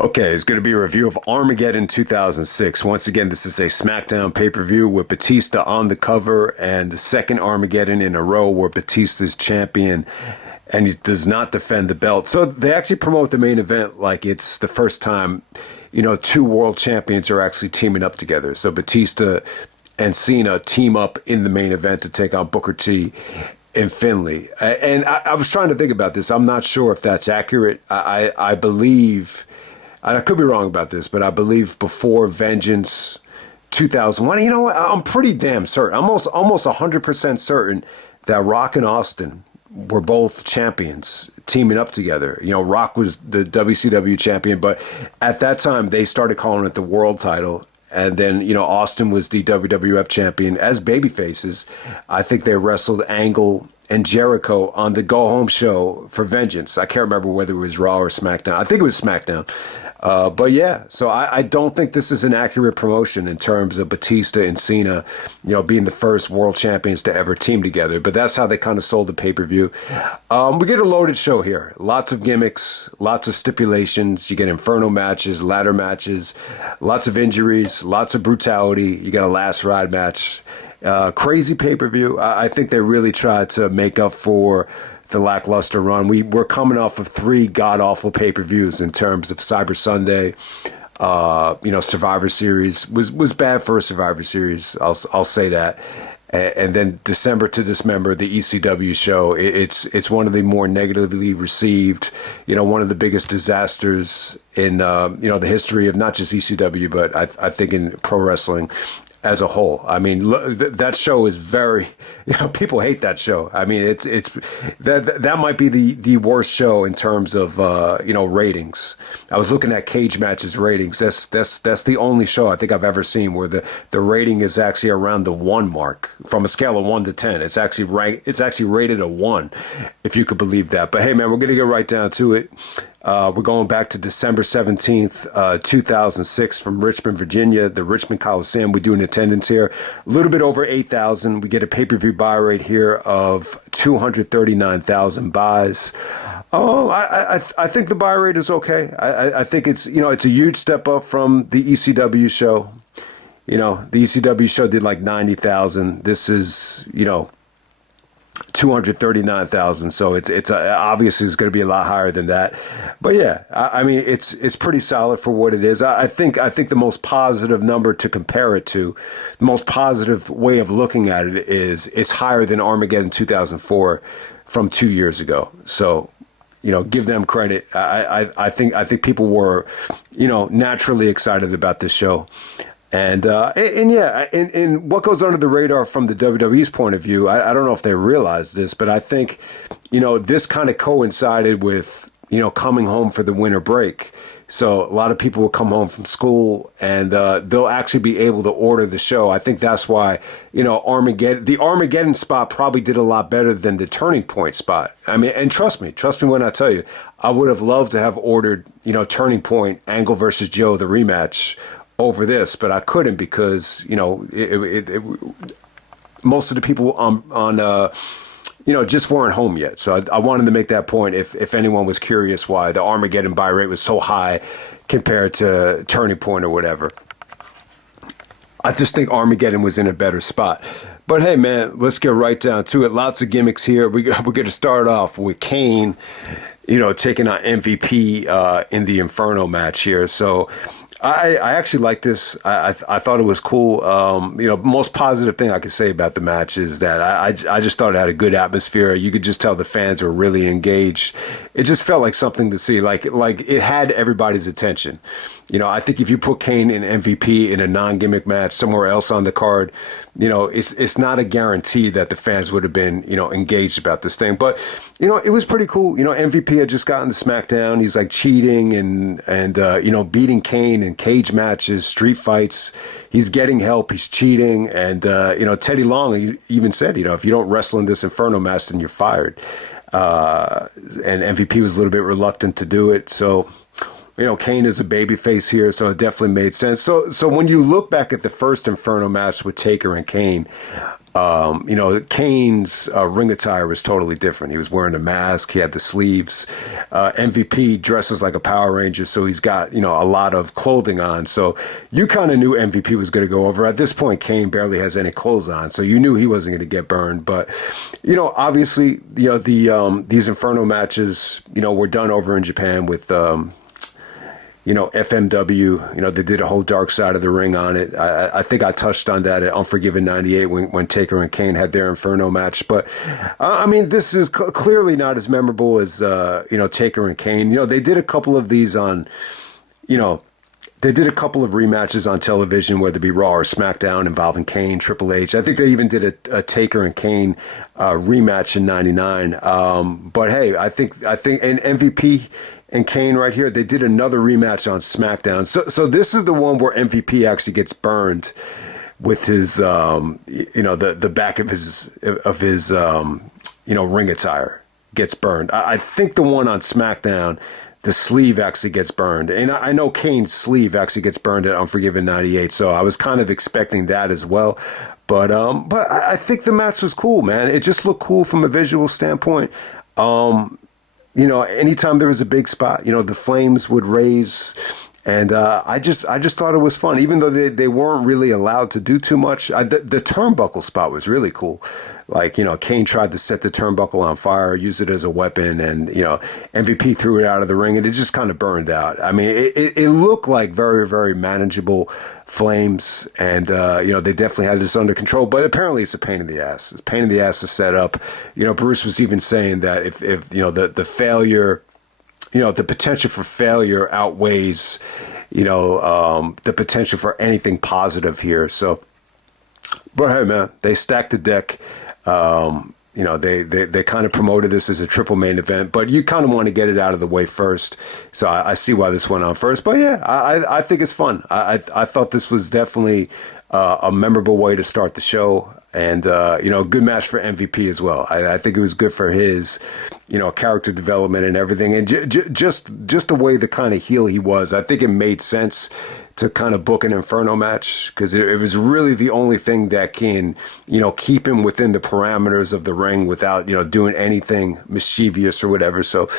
Okay, it's going to be a review of Armageddon 2006. Once again, this is a SmackDown pay-per-view with Batista on the cover and the second Armageddon in a row where Batista's champion and he does not defend the belt. So they actually promote the main event like it's the first time, two world champions are actually teaming up together. So Batista and Cena team up in the main event to take on Booker T and Finlay. And I was trying to think about this. I'm not sure if that's accurate. I believe... And I could be wrong about this, but I believe before Vengeance 2001, you know what? I'm pretty damn certain. Almost 100% certain that Rock and Austin were both champions teaming up together. Rock was the WCW champion, but at that time they started calling it the world title. And then, Austin was the WWF champion as babyfaces. I think they wrestled Angle and Jericho on the Go Home show for Vengeance. I can't remember whether it was Raw or SmackDown. I think it was SmackDown. But yeah, so I don't think this is an accurate promotion in terms of Batista and Cena, being the first world champions to ever team together. But that's how they kind of sold the pay-per-view. We get a loaded show here. Lots of gimmicks, lots of stipulations. You get Inferno matches, ladder matches, lots of injuries, lots of brutality. You got a last ride match. Crazy pay-per-view. I think they really tried to make up for the lackluster run. We're coming off of 3 god-awful pay-per-views in terms of Cyber Sunday. Survivor Series was bad for a Survivor Series. I'll say that. And then December to Dismember, the ECW show. It's one of the more negatively received. One of the biggest disasters in the history of not just ECW, but I think in pro wrestling as a whole. I mean, that show is very, people hate that show. I mean, it's that might be the worst show in terms of, ratings. I was looking at Cage Match's ratings. That's the only show I think I've ever seen where the rating is actually around the 1 mark from a scale of 1 to 10. It's actually rated a 1, if you could believe that. But hey, man, we're going to get right down to it. We're going back to December 17th, 2006 from Richmond, Virginia, the Richmond Coliseum. We do an attendance here, a little bit over 8,000. We get a pay-per-view buy rate here of 239,000 buys. Oh, I think the buy rate is okay. I think it's a huge step up from the ECW show. The ECW show did like 90,000. This is, 239,000. So it's obviously it's going to be a lot higher than that. But yeah, I mean, it's pretty solid for what it is. I think the most positive number to compare it to, the most positive way of looking at it is it's higher than Armageddon 2004 from 2 years ago. So, give them credit. I think people were, naturally excited about this show. And what goes under the radar from the WWE's point of view, I don't know if they realize this, but I think, this kind of coincided with, coming home for the winter break. So a lot of people will come home from school and they'll actually be able to order the show. I think that's why, the Armageddon spot probably did a lot better than the Turning Point spot. I mean, and trust me when I tell you, I would have loved to have ordered, Turning Point, Angle versus Joe, the rematch over this, but I couldn't because most of the people on just weren't home yet. So I wanted to make that point if anyone was curious why the Armageddon buy rate was so high compared to Turning Point or whatever. I just think Armageddon was in a better spot. But hey, man, let's get right down to it. Lots of gimmicks here. We're going to start off with Kane, taking on MVP in the Inferno match here. So I actually like this. I thought it was cool. Most positive thing I could say about the match is that I just thought it had a good atmosphere. You could just tell the fans were really engaged. It just felt like something to see. Like it had everybody's attention. I think if you put Kane and MVP in a non-gimmick match somewhere else on the card, it's not a guarantee that the fans would have been, engaged about this thing. But, it was pretty cool. MVP had just gotten to SmackDown. He's like cheating and beating Kane in cage matches, street fights. He's getting help. He's cheating. And, Teddy Long even said, if you don't wrestle in this Inferno match, then you're fired. And MVP was a little bit reluctant to do it. So, Kane is a babyface here, so it definitely made sense. So when you look back at the first Inferno match with Taker and Kane, Kane's ring attire was totally different. He was wearing a mask. He had the sleeves. MVP dresses like a Power Ranger, so he's got, a lot of clothing on. So you kind of knew MVP was going to go over. At this point, Kane barely has any clothes on, so you knew he wasn't going to get burned. But, obviously, these Inferno matches, were done over in Japan with, FMW, they did a whole dark side of the ring on it. I think I touched on that at Unforgiven 98 when Taker and Kane had their Inferno match. But, this is clearly not as memorable as, Taker and Kane. They did a couple of these on, they did a couple of rematches on television, whether it be Raw or SmackDown, involving Kane, Triple H. I think they even did a Taker and Kane rematch in '99. But hey, I think, and MVP and Kane right here, they did another rematch on SmackDown. So this is the one where MVP actually gets burned with his, the back of his ring attire gets burned. I think the one on SmackDown, the sleeve actually gets burned. And I know Kane's sleeve actually gets burned at Unforgiven 98, so I was kind of expecting that as well. But I think the match was cool, man. It just looked cool from a visual standpoint. Anytime there was a big spot, the flames would raise. And I just thought it was fun, even though they weren't really allowed to do too much. The turnbuckle spot was really cool. Like, Kane tried to set the turnbuckle on fire, use it as a weapon, and, MVP threw it out of the ring, and it just kind of burned out. I mean, it looked like very, very manageable flames, and, they definitely had this under control, but apparently it's a pain in the ass. It's a pain in the ass to set up. Bruce was even saying that if the failure, the potential for failure outweighs, the potential for anything positive here. So, but hey, man, they stacked the deck. They kind of promoted this as a triple main event, but you kind of want to get it out of the way first. So I see why this went on first. But yeah, I think it's fun. I thought this was definitely a memorable way to start the show. And, good match for MVP as well. I think it was good for his, character development and everything. And just the way the kind of heel he was, I think it made sense to kind of book an Inferno match, because it was really the only thing that can, keep him within the parameters of the ring without, doing anything mischievous or whatever. So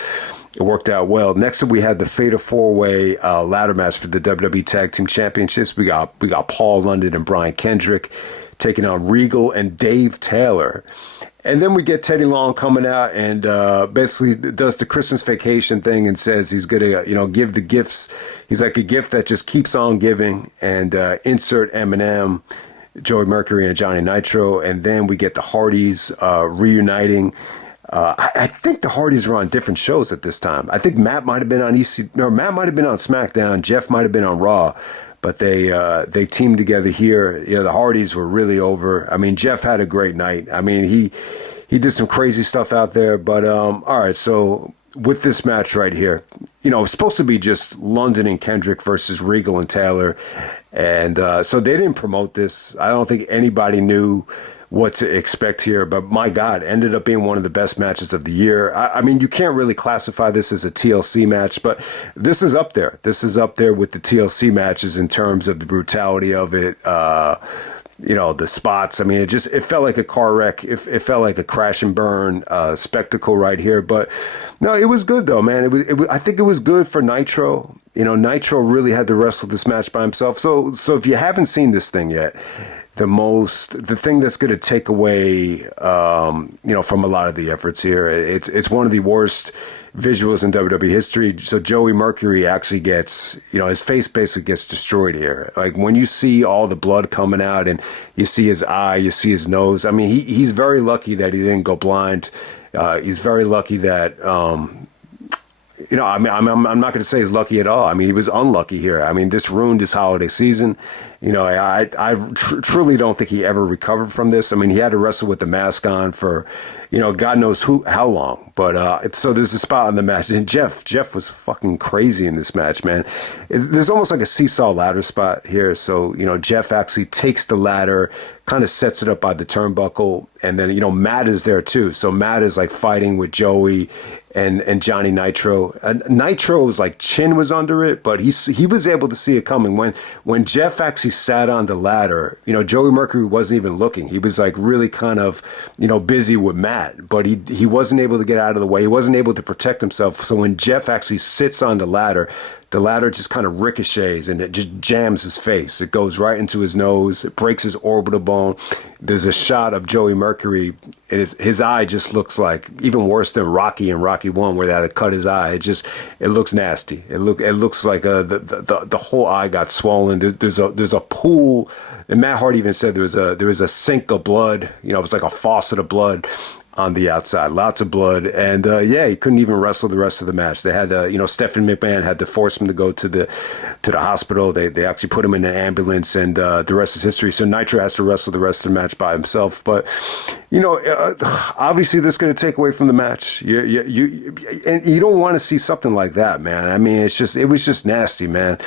it worked out well. Next up, we had the Fatal 4-Way ladder match for the WWE Tag Team Championships. We got Paul London and Brian Kendrick taking on Regal and Dave Taylor. And then we get Teddy Long coming out and basically does the Christmas Vacation thing and says he's going to, give the gifts. He's like a gift that just keeps on giving, and insert Eminem, Joey Mercury, and Johnny Nitro. And then we get the Hardys reuniting. I think the Hardys were on different shows at this time. I think Matt might have been on Matt might have been on SmackDown. Jeff might have been on Raw. But they teamed together here. The Hardys were really over. I mean, Jeff had a great night. I mean, he did some crazy stuff out there. But all right, so with this match right here, it's supposed to be just London and Kendrick versus Regal and Taylor, and so they didn't promote this. I don't think anybody knew what to expect here, but my God, ended up being one of the best matches of the year. I mean, you can't really classify this as a TLC match, but this is up there. This is up there with the TLC matches in terms of the brutality of it, the spots. I mean, it felt like a car wreck. It felt like a crash and burn spectacle right here. But no, it was good though, man. It was I think it was good for Nitro. Nitro really had to wrestle this match by himself. So if you haven't seen this thing yet, the thing that's going to take away, from a lot of the efforts here, it's one of the worst visuals in WWE history. So Joey Mercury actually gets, his face basically gets destroyed here. Like when you see all the blood coming out and you see his eye, you see his nose. I mean, he's very lucky that he didn't go blind. He's very lucky that, I'm not going to say he's lucky at all. I mean, he was unlucky here. I mean, this ruined his holiday season. I truly don't think he ever recovered from this. I mean, he had to wrestle with the mask on for, God knows how long. But so there's a spot in the match, and Jeff was fucking crazy in this match, man. There's almost like a seesaw ladder spot here. So Jeff actually takes the ladder, kind of sets it up by the turnbuckle, and then Matt is there too. So Matt is like fighting with Joey and Johnny Nitro. Nitro's like chin was under it, but he was able to see it coming. When Jeff actually actually sat on the ladder, Joey Mercury wasn't even looking. He was like really kind of, busy with Matt, but he wasn't able to get out of the way. He wasn't able to protect himself. So when Jeff actually sits on the ladder just kind of ricochets and it just jams his face. It goes right into his nose. It breaks his orbital bone. There's a shot of Joey Mercury. His eye just looks like even worse than Rocky in Rocky 1 where that had cut his eye. It looks nasty. It looks like the whole eye got swollen. There's a pool. And Matt Hardy even said there was a sink of blood. It was like a faucet of blood on the outside, lots of blood, and he couldn't even wrestle the rest of the match. They had, Stephanie McMahon had to force him to go to the hospital. They actually put him in an ambulance, and the rest is history. So Nitro has to wrestle the rest of the match by himself. But obviously this is going to take away from the match. And you don't want to see something like that, man. I mean, it was just nasty, man.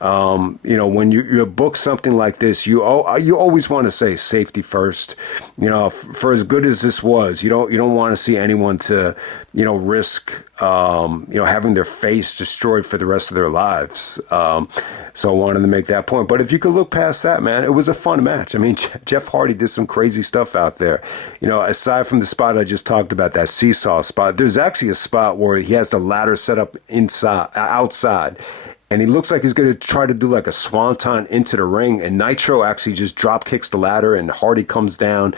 When you book something like this, you always want to say safety first. For as good as this was, you don't want to see anyone to risk having their face destroyed for the rest of their lives. So I wanted to make that point. But if you could look past that, man, it was a fun match. I mean, Jeff Hardy did some crazy stuff out there. Aside from the spot I just talked about, that seesaw spot, there's actually a spot where he has the ladder set up outside. And he looks like he's going to try to do like a swanton into the ring. And Nitro actually just drop kicks the ladder and Hardy comes down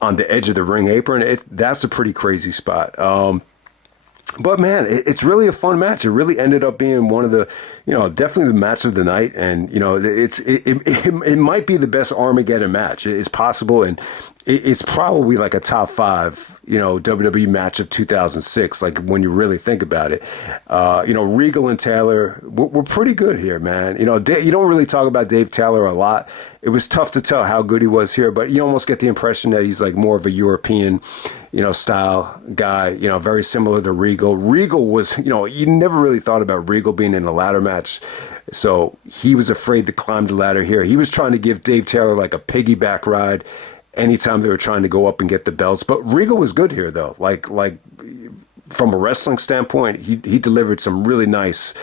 on the edge of the ring apron. That's a pretty crazy spot. But man, it's really a fun match. It really ended up being one of the, definitely the match of the night. And, it might be the best Armageddon match. It's possible. And it's probably like a top 5, WWE match of 2006. Like when you really think about it, Regal and Taylor were pretty good here, man. You don't really talk about Dave Taylor a lot. It was tough to tell how good he was here, but you almost get the impression that he's like more of a European, style guy, very similar to Regal. Regal was, you never really thought about Regal being in a ladder match. So he was afraid to climb the ladder here. He was trying to give Dave Taylor like a piggyback ride anytime they were trying to go up and get the belts. But Regal was good here, though. Like from a wrestling standpoint, he delivered some really nice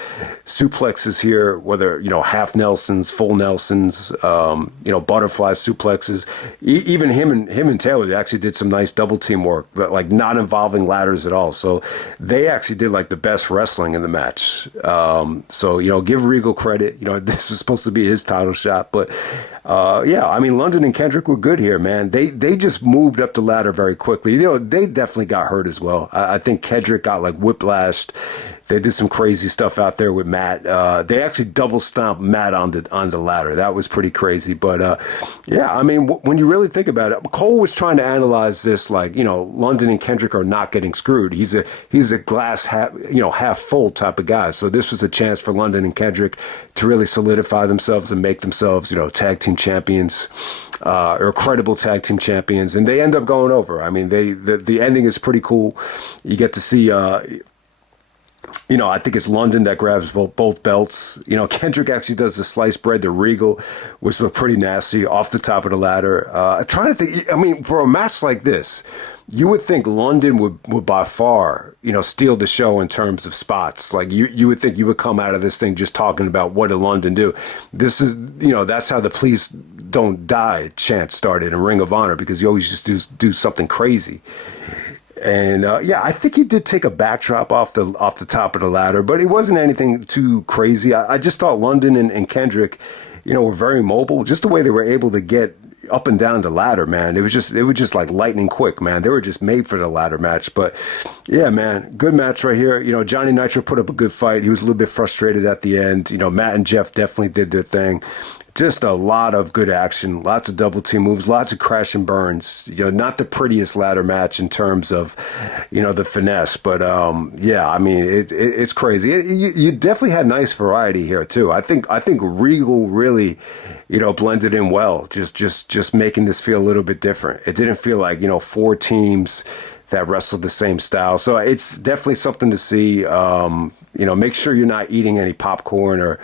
suplexes here, whether, half Nelsons, full Nelsons, butterfly suplexes. Even him and Taylor actually did some nice double team work, but like not involving ladders at all. So they actually did like the best wrestling in the match. So, give Regal credit. This was supposed to be his title shot, but I mean, London and Kendrick were good here, man. They just moved up the ladder very quickly. They definitely got hurt as well. I think Kendrick got like whiplashed. They did some crazy stuff out there with Matt. They actually double stomped Matt on the ladder. That was pretty crazy. But I mean, when you really think about it, Cole was trying to analyze this like, London and Kendrick are not getting screwed. He's a glass half full type of guy. So this was a chance for London and Kendrick to really solidify themselves and make themselves, tag team champions, or credible tag team champions. And they end up going over. I mean, the ending is pretty cool. You get to see, I think it's London that grabs both belts. Kendrick actually does the sliced bread to Regal, which looked pretty nasty off the top of the ladder. Trying to think, I mean, for a match like this, you would think London would by far, steal the show in terms of spots. Like you would think you would come out of this thing just talking about what did London do. This is, that's how the Please Don't Die chant started in Ring of Honor, because you always just do something crazy. And I think he did take a backdrop off the top of the ladder, but it wasn't anything too crazy. I just thought London and Kendrick, were very mobile. Just the way they were able to get up and down the ladder, man. It was just like lightning quick, man. They were just made for the ladder match. But yeah, man, good match right here. Johnny Nitro put up a good fight. He was a little bit frustrated at the end. Matt and Jeff definitely did their thing. Just a lot of good action, lots of double team moves, lots of crash and burns. Not the prettiest ladder match in terms of, the finesse, but I mean, it's crazy. You definitely had nice variety here too. I think Regal really, blended in well. Just making this feel a little bit different. It didn't feel like 4 teams that wrestled the same style. So it's definitely something to see. Make sure you're not eating any popcorn or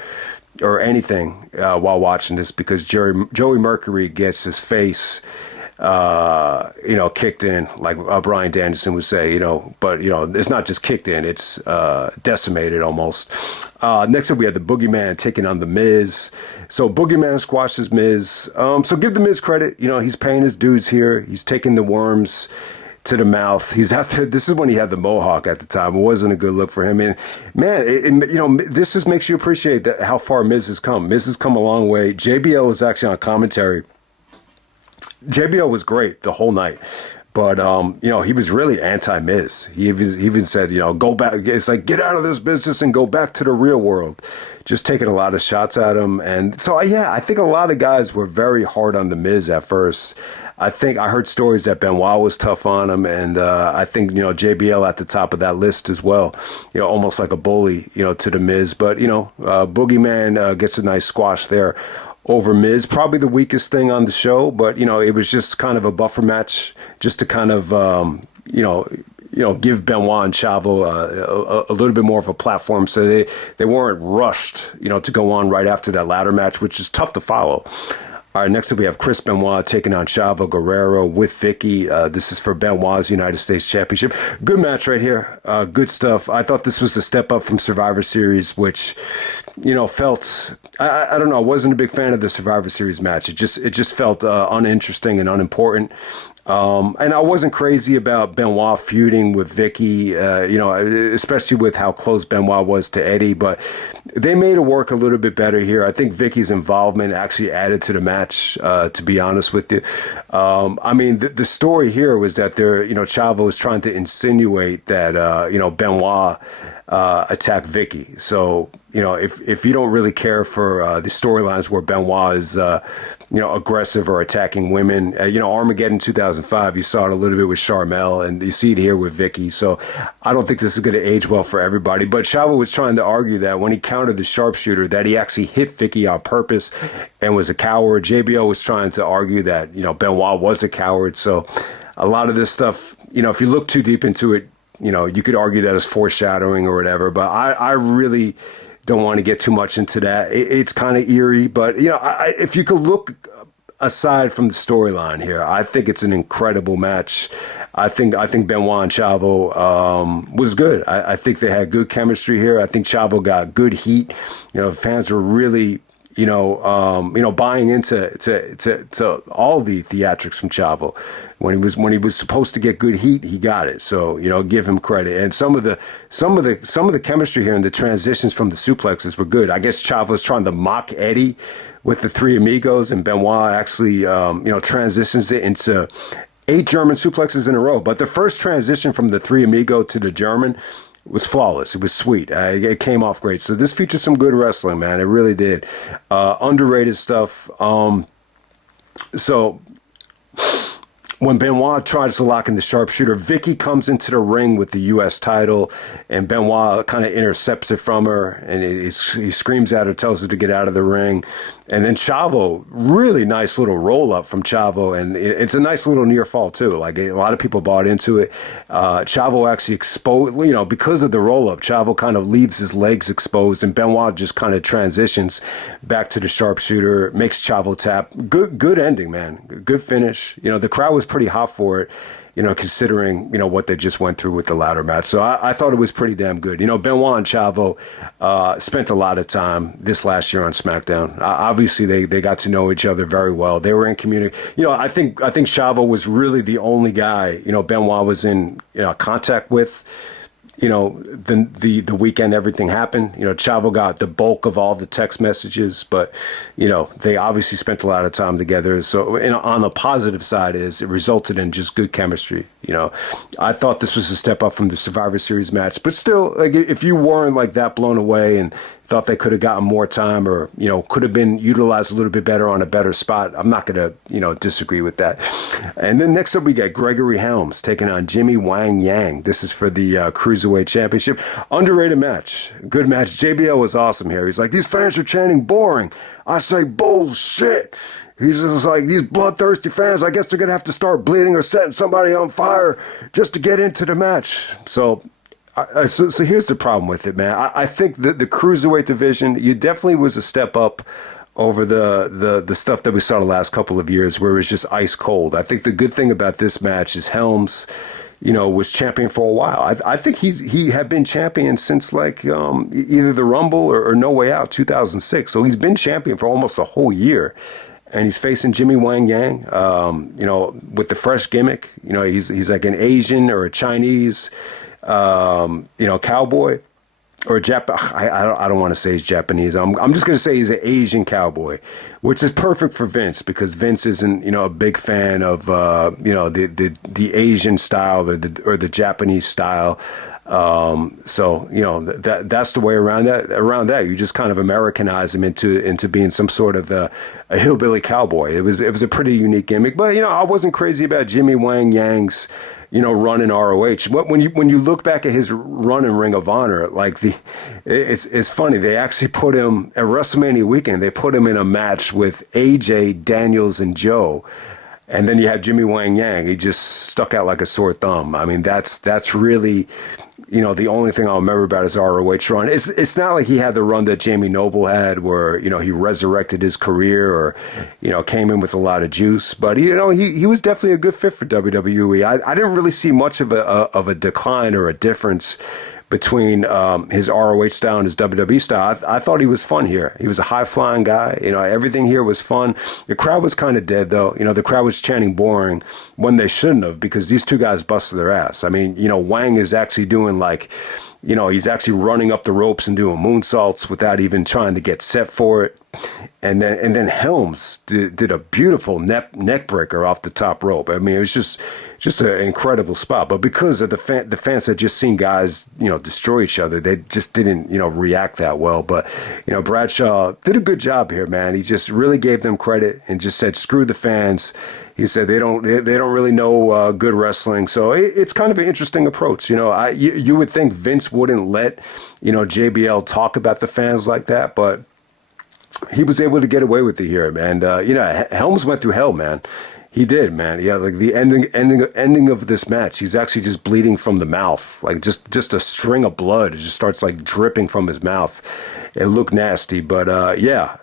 anything while watching this, because Joey Mercury gets his face, kicked in, like Bryan Danielson would say, but it's not just kicked in, it's decimated almost. Next up, we had the Boogeyman taking on the Miz. So Boogeyman squashes Miz. So give the Miz credit. You know, he's paying his dues here. He's taking the worms to the mouth. He's after. This is when he had the mohawk at the time. It wasn't a good look for him. And man, you know, this just makes you appreciate how far Miz has come. Miz has come a long way. JBL was actually on commentary. JBL was great the whole night. But, you know, he was really anti-Miz. He even said, you know, go back. It's like, get out of this business and go back to the real world. Just taking a lot of shots at him. And so, yeah, I think a lot of guys were very hard on the Miz at first. I think I heard stories that Benoit was tough on him. And I think, you know, JBL at the top of that list as well. You know, almost like a bully, you know, to the Miz. But, you know, Boogeyman gets a nice squash there over Miz. Probably the weakest thing on the show, but you know, it was just kind of a buffer match, just to kind of you know, give Benoit and Chavo a little bit more of a platform, so they weren't rushed, you know, to go on right after that ladder match, which is tough to follow. All right, next up we have Chris Benoit taking on Chavo Guerrero with Vicky. This is for Benoit's United States Championship. Good match right here. Good stuff. I thought this was a step up from Survivor Series, which, you know, felt, I don't know, I wasn't a big fan of the Survivor Series match. It just felt uninteresting and unimportant. And I wasn't crazy about Benoit feuding with Vicky, you know, especially with how close Benoit was to Eddie, but they made it work a little bit better here. I think Vicky's involvement actually added to the match, to be honest with you. I mean, the story here was that you know, Chavo was trying to insinuate that, you know, Benoit attacked Vicky. So, you know, if you don't really care for the storylines where Benoit is, you know, aggressive or attacking women, you know, Armageddon 2005, you saw it a little bit with Charmel, and you see it here with Vicky. So I don't think this is going to age well for everybody. But Chavo was trying to argue that when he countered the sharpshooter, that he actually hit Vicky on purpose and was a coward. JBL was trying to argue that, you know, Benoit was a coward. So a lot of this stuff, you know, if you look too deep into it, you know, you could argue that as foreshadowing or whatever, but I really don't want to get too much into that. It's kind of eerie, but, you know, if you could look aside from the storyline here, I think it's an incredible match. I think Benoit and Chavo was good. I think they had good chemistry here. I think Chavo got good heat. You know, fans were really, you know, buying into all the theatrics from Chavo. When he was supposed to get good heat, he got it. So, you know, give him credit. And some of the chemistry here and the transitions from the suplexes were good. I guess Chavo was trying to mock Eddie with the Three Amigos, and Benoit actually, you know, transitions it into 8 German suplexes in a row. But the first transition from the Three Amigo to the German was flawless. It was sweet. It came off great. So this features some good wrestling, man. It really did. Underrated stuff. So when Benoit tries to lock in the sharpshooter, Vicky comes into the ring with the U.S. title, and Benoit kind of intercepts it from her, and he screams at her, tells her to get out of the ring. And then Chavo, really nice little roll up from Chavo, and it's a nice little near fall too. Like a lot of people bought into it. Chavo actually exposed, you know, because of the roll up, Chavo kind of leaves his legs exposed, and Benoit just kind of transitions back to the sharpshooter, makes Chavo tap. Good ending, man. Good finish. You know, the crowd was pretty hot for it, you know, considering, you know, what they just went through with the ladder match. So I thought it was pretty damn good. You know, Benoit and Chavo spent a lot of time this last year on SmackDown. Obviously, they got to know each other very well. They were in community. You know, I think Chavo was really the only guy, you know, Benoit was in, you know, contact with, you know, the weekend everything happened. You know, Chavo got the bulk of all the text messages, but, you know, they obviously spent a lot of time together. So on the positive side is it resulted in just good chemistry. You know, I thought this was a step up from the Survivor Series match, but still, like, if you weren't like that blown away and thought they could have gotten more time, or, you know, could have been utilized a little bit better on a better spot, I'm not going to, you know, disagree with that. And then next up, we got Gregory Helms taking on Jimmy Wang Yang. This is for the Cruiserweight Championship. Underrated match. Good match. JBL was awesome here. He's like, these fans are chanting boring. I say bullshit. He's just like, these bloodthirsty fans, I guess they're going to have to start bleeding or setting somebody on fire just to get into the match. So here's the problem with it, man. I think that the Cruiserweight division, you definitely was a step up over the stuff that we saw the last couple of years where it was just ice cold. I think the good thing about this match is Helms, was champion for a while. I think he had been champion since like either the Rumble or No Way Out 2006. So he's been champion for almost a whole year. And he's facing Jimmy Wang Yang, with the fresh gimmick. He's like an Asian or a Chinese, cowboy. Or I don't want to say he's Japanese. I'm just going to say he's an Asian cowboy, which is perfect for Vince because Vince isn't a big fan of the Asian style or the Japanese style. So that's the way around that. You just kind of Americanize him into being some sort of a hillbilly cowboy. It was a pretty unique gimmick, but I wasn't crazy about Jimmy Wang Yang's run in ROH. When you look back at his run in Ring of Honor, like it's funny. They actually put him at WrestleMania weekend. They put him in a match with AJ, Daniels, and Joe. And then you had Jimmy Wang Yang. He just stuck out like a sore thumb. I mean, that's really, the only thing I'll remember about his ROH run. It's not like he had the run that Jamie Noble had where, he resurrected his career or, came in with a lot of juice. But, he was definitely a good fit for WWE. I didn't really see much of a decline or a difference between his ROH style and his WWE style. I thought he was fun here. He was a high-flying guy. Everything here was fun. The crowd was kind of dead, though. The crowd was chanting boring when they shouldn't have because these two guys busted their ass. I mean, Wang is actually doing like, he's actually running up the ropes and doing moonsaults without even trying to get set for it. And then Helms did a beautiful neck breaker off the top rope. I mean, it was just an incredible spot. But because of the fans had just seen guys, destroy each other, they just didn't, react that well. But, Bradshaw did a good job here, man. He just really gave them credit and just said, screw the fans. He said they don't really know good wrestling. So it's kind of an interesting approach. You would think Vince wouldn't let, JBL talk about the fans like that, but he was able to get away with it here, man. Helms went through hell, man. He did, man. Yeah, like the ending of this match, he's actually just bleeding from the mouth, like just a string of blood. It just starts like dripping from his mouth. It looked nasty, but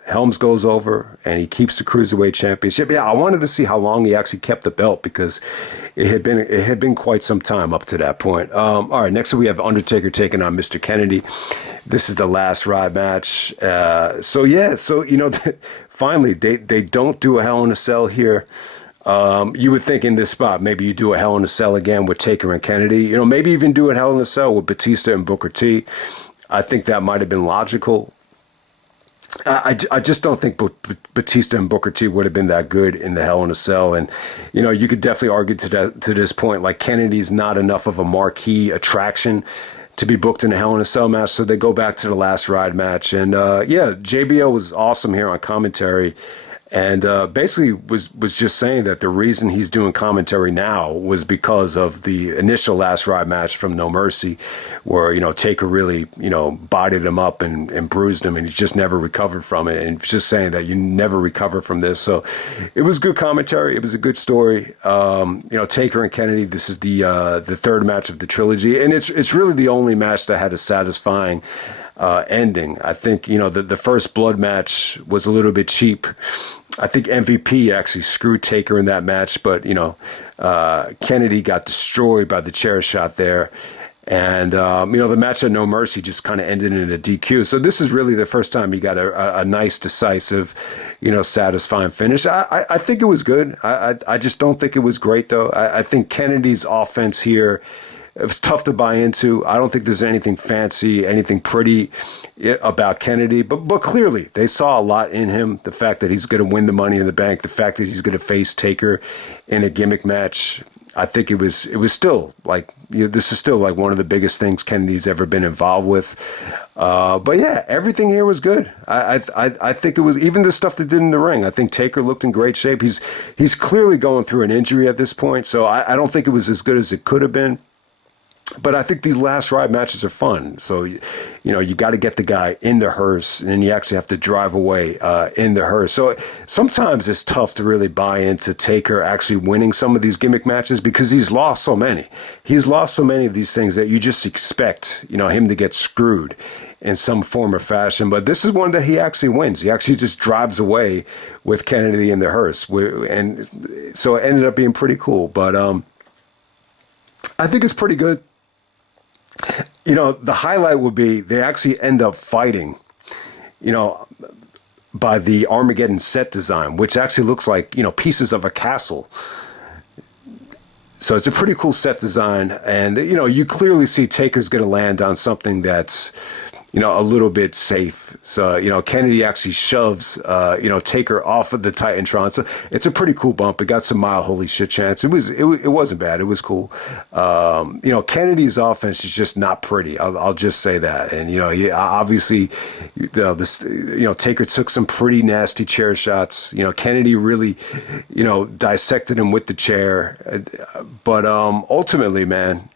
Helms goes over and he keeps the Cruiserweight Championship. Yeah, I wanted to see how long he actually kept the belt because it had been quite some time up to that point. All right, next we have Undertaker taking on Mr. Kennedy. This is the last ride match. Finally they don't do a Hell in a Cell here. You would think in this spot, maybe you do a Hell in a Cell again with Taker and Kennedy. Maybe even do a Hell in a Cell with Batista and Booker T. I think that might have been logical. I just don't think Batista and Booker T would have been that good in the Hell in a Cell. And, you could definitely argue to this point, like Kennedy's not enough of a marquee attraction to be booked in a Hell in a Cell match. So they go back to the last ride match. And, JBL was awesome here on commentary. And basically was just saying that the reason he's doing commentary now was because of the initial last ride match from No Mercy, where, Taker really, bodied him up and bruised him, and he just never recovered from it. And just saying that you never recover from this. So it was good commentary. It was a good story. Taker and Kennedy, this is the third match of the trilogy. And it's really the only match that had a satisfying ending. I think, the first blood match was a little bit cheap. I think MVP actually screwed Taker in that match, but, Kennedy got destroyed by the chair shot there. And, the match at No Mercy just kind of ended in a DQ. So this is really the first time you got a nice, decisive, satisfying finish. I think it was good. I just don't think it was great, though. I think Kennedy's offense here, it was tough to buy into. I don't think there's anything fancy, anything pretty about Kennedy, but clearly they saw a lot in him. The fact that he's going to win the Money in the Bank, the fact that he's going to face Taker in a gimmick match. I think it was still like, this is still like one of the biggest things Kennedy's ever been involved with. But yeah, everything here was good. I think it was even the stuff that did in the ring. I think Taker looked in great shape. He's clearly going through an injury at this point, so I don't think it was as good as it could have been. But I think these last ride matches are fun. So, you got to get the guy in the hearse, and then you actually have to drive away in the hearse. So sometimes it's tough to really buy into Taker actually winning some of these gimmick matches because he's lost so many. He's lost so many of these things that you just expect, him to get screwed in some form or fashion. But this is one that he actually wins. He actually just drives away with Kennedy in the hearse. And so it ended up being pretty cool. But, I think it's pretty good. The highlight would be they actually end up fighting, you know, by the Armageddon set design, which actually looks like, pieces of a castle. So it's a pretty cool set design. And, you clearly see Taker's going to land on something that's, a little bit safe. So, Kennedy actually shoves, Taker off of the Titantron. So it's a pretty cool bump. It got some mild holy shit chants. It wasn't bad. It was cool. Kennedy's offense is just not pretty. I'll just say that. And, obviously, Taker took some pretty nasty chair shots. Kennedy really, dissected him with the chair. But ultimately, man,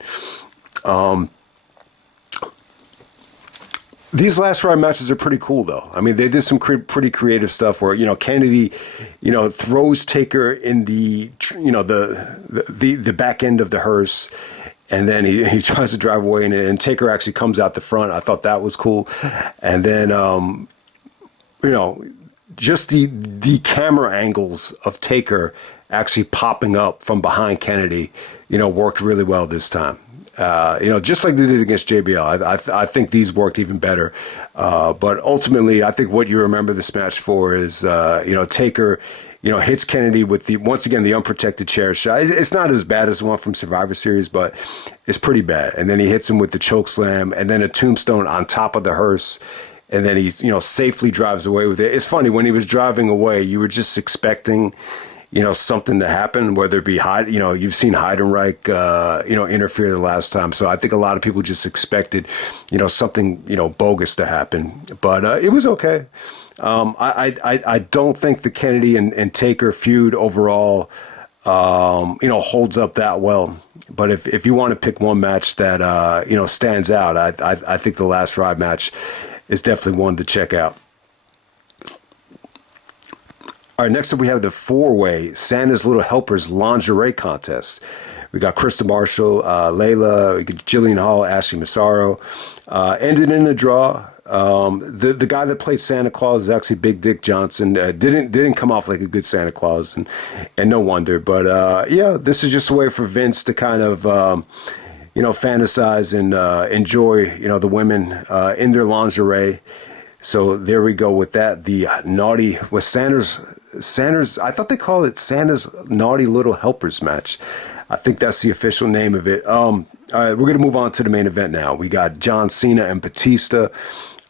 these last round matches are pretty cool, though. I mean, they did some pretty creative stuff where, Kennedy, throws Taker in the back end of the hearse, and then he tries to drive away, and Taker actually comes out the front. I thought that was cool. And then, just the camera angles of Taker actually popping up from behind Kennedy, worked really well this time. Just like they did against JBL. I think these worked even better. But ultimately, I think what you remember this match for is, Taker, hits Kennedy with once again, the unprotected chair shot. It's not as bad as the one from Survivor Series, but it's pretty bad. And then he hits him with the choke slam and then a tombstone on top of the hearse. And then he, safely drives away with it. It's funny, when he was driving away, you were just expecting, something to happen, whether it be you've seen Heidenreich, interfere the last time. So I think a lot of people just expected, something, bogus to happen. But it was okay. I don't think the Kennedy and Taker feud overall, holds up that well. But if you want to pick one match that, stands out, I think the last ride match is definitely one to check out. All right, next up we have the four-way Santa's Little Helpers lingerie contest. We got Krista Marshall, Layla, we got Jillian Hall, Ashley Massaro. Ended in a draw. The guy that played Santa Claus is actually Big Dick Johnson. Didn't come off like a good Santa Claus, and no wonder. But this is just a way for Vince to kind of fantasize and enjoy the women in their lingerie. So there we go with that. The naughty with Santa's. I thought they called it Santa's Naughty Little Helpers match. I think that's the official name of it. All right, we're going to move on to the main event now. We got John Cena and Batista,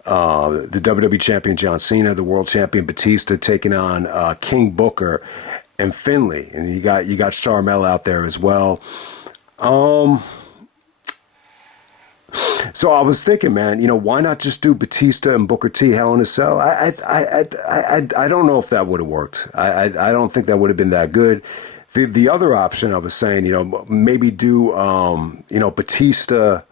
the WWE champion John Cena, the world champion Batista taking on King Booker and Finlay, and you got Sharmell out there as well. So I was thinking, man, why not just do Batista and Booker T Hell in a Cell? I don't know if that would have worked. I don't think that would have been that good. The other option I was saying, maybe do Batista,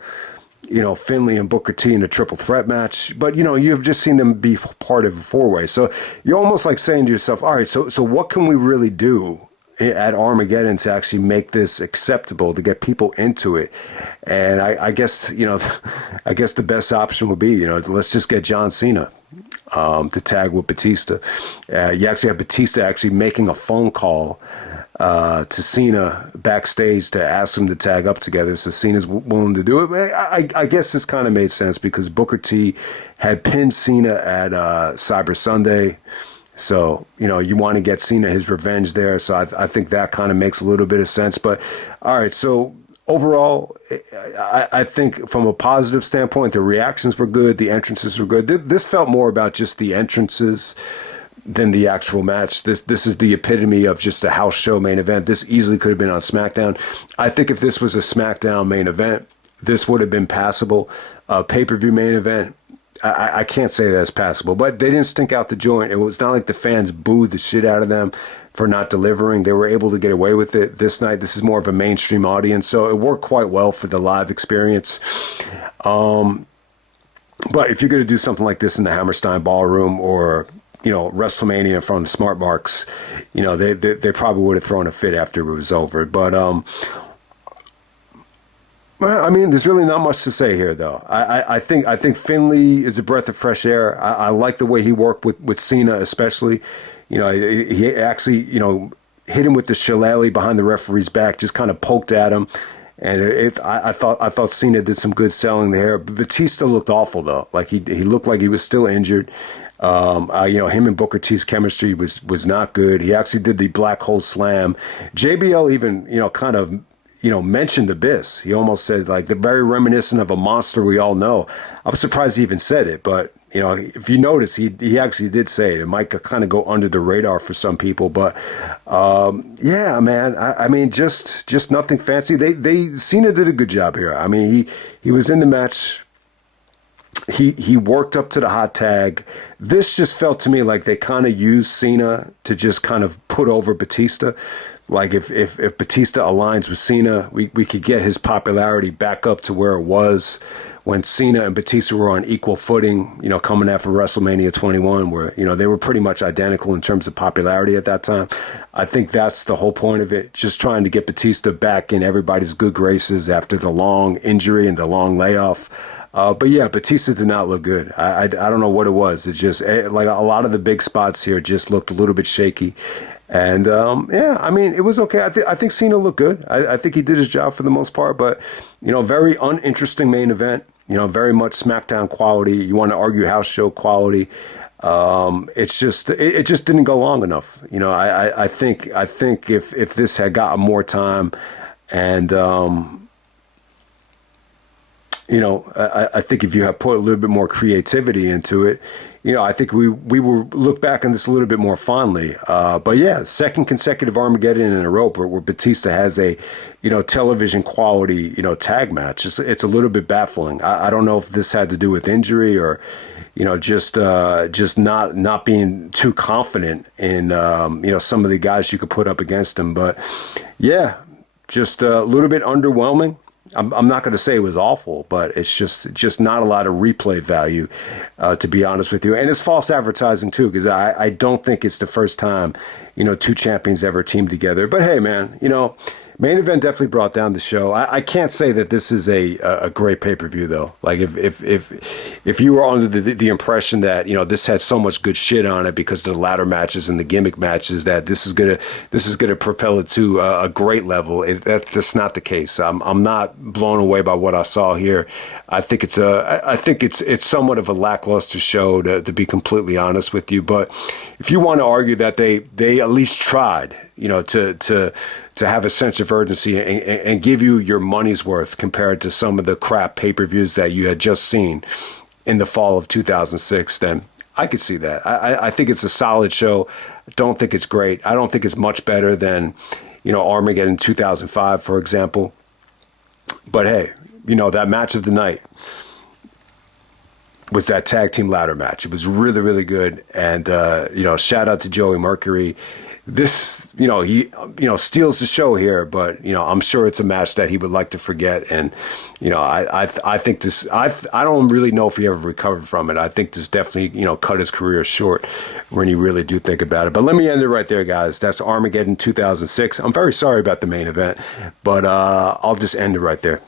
Finlay and Booker T in a triple threat match. But you've just seen them be part of a four-way. So you're almost like saying to yourself, all right, so what can we really do at Armageddon to actually make this acceptable, to get people into it? And I guess the best option would be, let's just get John Cena to tag with Batista. You actually have Batista actually making a phone call to Cena backstage to ask him to tag up together. So Cena's willing to do it. I guess this kind of made sense because Booker T had pinned Cena at Cyber Sunday. So, you want to get Cena his revenge there. So I think that kind of makes a little bit of sense. But all right, so overall, I think from a positive standpoint, the reactions were good. The entrances were good. This felt more about just the entrances than the actual match. This is the epitome of just a house show main event. This easily could have been on SmackDown. I think if this was a SmackDown main event, this would have been passable. Pay-per-view main event, I can't say that's passable, but they didn't stink out the joint. It was not like the fans booed the shit out of them for not delivering. They were able to get away with it this night. This is more of a mainstream audience, so it worked quite well for the live experience. But if you're going to do something like this in the Hammerstein Ballroom or WrestleMania in front of the Smart Marks, they probably would have thrown a fit after it was over. But I mean, there's really not much to say here, though. I think Finlay is a breath of fresh air. I like the way he worked with Cena, especially. He actually, hit him with the shillelagh behind the referee's back, just kind of poked at him. And I thought Cena did some good selling there. But Batista looked awful though. Like he looked like he was still injured. Him and Booker T's chemistry was not good. He actually did the black hole slam. JBL even, kind of, mentioned Abyss. He almost said like the very reminiscent of a monster we all know. I was surprised he even said it, but if you notice, he actually did say it. It might kind of go under the radar for some people, but yeah, man. I mean, just nothing fancy. Cena did a good job here. I mean, he was in the match. He worked up to the hot tag. This just felt to me like they kind of used Cena to just kind of put over Batista. Like if Batista aligns with Cena, we could get his popularity back up to where it was when Cena and Batista were on equal footing, coming after WrestleMania 21, where, they were pretty much identical in terms of popularity at that time. I think that's the whole point of it, just trying to get Batista back in everybody's good graces after the long injury and the long layoff. But yeah, Batista did not look good. I don't know what it was. It just, like a lot of the big spots here just looked a little bit shaky. And yeah, I mean, it was okay. I think Cena looked good. I think he did his job for the most part. But, very uninteresting main event. Very much SmackDown quality. You want to argue house show quality. It just didn't go long enough. I think if this had gotten more time and, I think if you had put a little bit more creativity into it, I think we will look back on this a little bit more fondly. But yeah, second consecutive Armageddon in a row where Batista has a, television quality, tag match. It's a little bit baffling. I don't know if this had to do with injury or, just not being too confident in, some of the guys you could put up against him. But yeah, just a little bit underwhelming. I'm not going to say it was awful, but it's just not a lot of replay value, to be honest with you. And it's false advertising too, because I don't think it's the first time, two champions ever teamed together. But hey, man, main event definitely brought down the show. I can't say that this is a great pay-per-view though. Like if you were under the impression that this had so much good shit on it because of the ladder matches and the gimmick matches that this is gonna propel it to a great level, that's not the case. I'm not blown away by what I saw here. I think it's somewhat of a lackluster show to be completely honest with you. But if you want to argue that they at least tried, to have a sense of urgency and give you your money's worth compared to some of the crap pay-per-views that you had just seen in the fall of 2006, then I could see that. I think it's a solid show. Don't think it's great. I don't think it's much better than, Armageddon 2005, for example. But hey, that match of the night was that tag team ladder match. It was really, really good. And, shout out to Joey Mercury. This, he, steals the show here, but, I'm sure it's a match that he would like to forget. And, I think this, I don't really know if he ever recovered from it. I think this definitely, cut his career short when you really do think about it. But let me end it right there, guys. That's Armageddon 2006. I'm very sorry about the main event, but I'll just end it right there.